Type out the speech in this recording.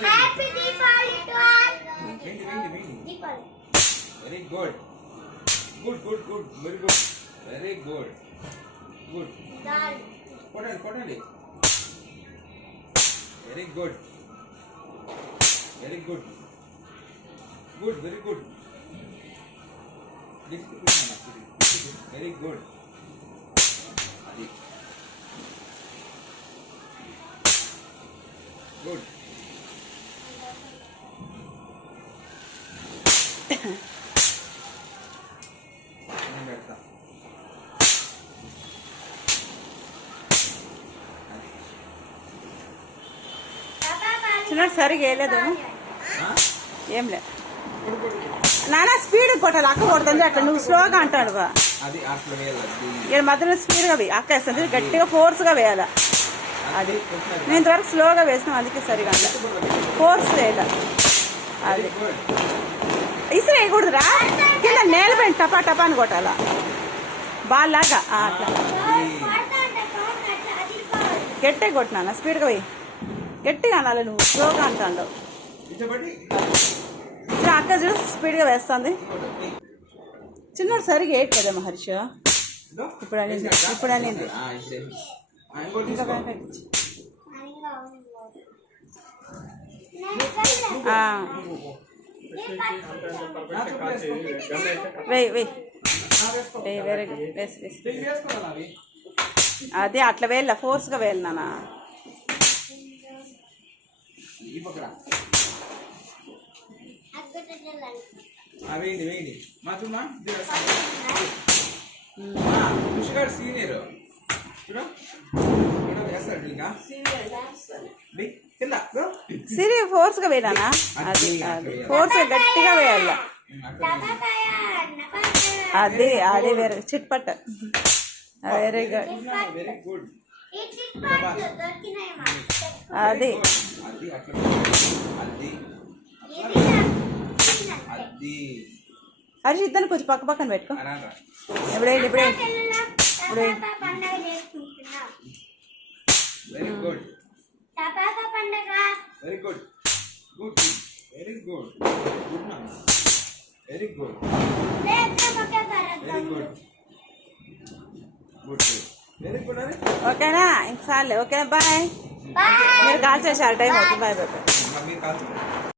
Happy Deepavali to all. Deepavali. Very good good good good very good very good good. కొట్టండి కొట్టండి. Very good very good good very good very good. అది good. చిన్న సరిగా వేయలేదేమో ఏం లేదు నాన్న స్పీడ్ కొట్టాలి అక్క కొడుతుంది అట్లా నువ్వు స్లోగా అంటాడు ఇక్కడ మధ్యలో స్పీడ్గా వేయి అక్క వేస్తుంది గట్టిగా ఫోర్స్గా వేయాలి అది నేను ఇంతవరకు స్లోగా వేసినాం అందుకే సరిగా అంట ఫోర్స్ వేయాలి అది ఇసురు వేయకూడదురా కింద నేలపైన టపా టపా అని కొట్టాలా బాల్ లాగా అట్లా గట్టిగా కొట్టినా స్పీడ్గా వేయి గట్టిగా అనాలి నువ్వు స్లోగా అంటాడు అక్క చూడు స్పీడ్గా వేస్తుంది చిన్నోడు సరిగా వేయట్లేదా మహర్షి ఇప్పుడు అనింది ఇప్పుడు అనింది వెయ్యి వెయ్యి వెయ్యి వెరీ గుడ్ వేసి వేసి అదే అట్లా వేయాల ఫోర్స్గా వేయాలి నాన్న వేయండి వేయండి మా చూడమా కృషిగాడు సీనియర్ చూడ వేస్తాడు ఇంకా సిరి ఫోర్స్ గా వేయాలనా అది ఫోర్స్ గట్టిగా వేయాల అది అది వేరే చిట్పట్ వెరీ గుడ్ వెరీ గుడ్ అది హర్షి ఇద్దరు కొంచెం పక్క పక్కన పెట్టుకో ఇప్పుడేంటి ఇప్పుడేంటి very good very good good very good good నాన్న very good very good good very good అరే ఓకేనా ఇంకసార్లే ఓకేనా బాయ్ మీరు కాల్ చేశారు టైం అవుతుంది బాయ్ బాయ్ మీరు కాల్